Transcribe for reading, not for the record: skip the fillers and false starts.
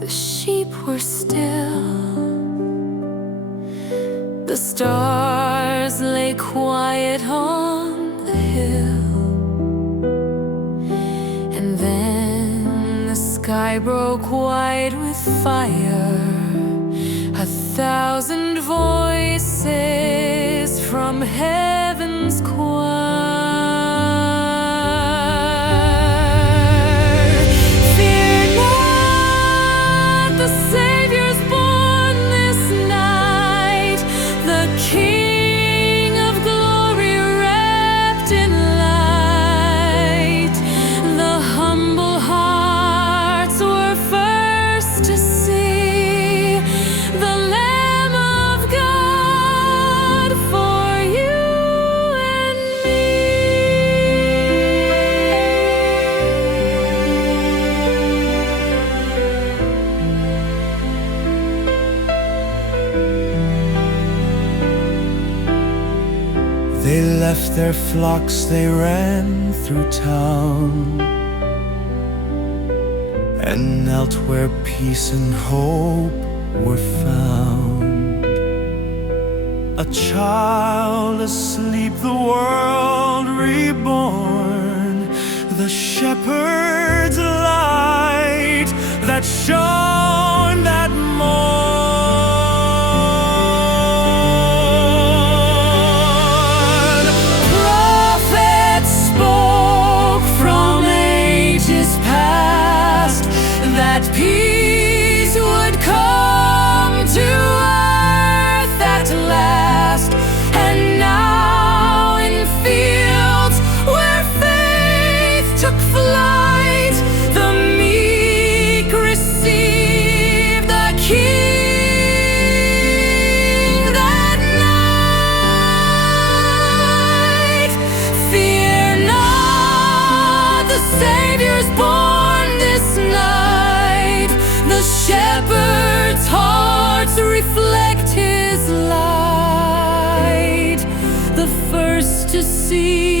the sheep were still. The stars lay quiet on the hill. And then the sky broke white with fire. 1,000 voices from heaven's choir. Fear not, the Savior's born this night, the King of glory wrapped in light. The humble hearts were first to see the Lamb of God for you and me. They left their flocks, they ran through town, and knelt where peace and hope were found. A child asleep, the world reborn, the shepherd's light that shone that morn. Prophets spoke from ages past that peace would come to earth at last. And now in fields where faith took flight, the meek receive the King that night. Fear not, the Savior's born this night. The shepherds' hearts reflect his light. The first to see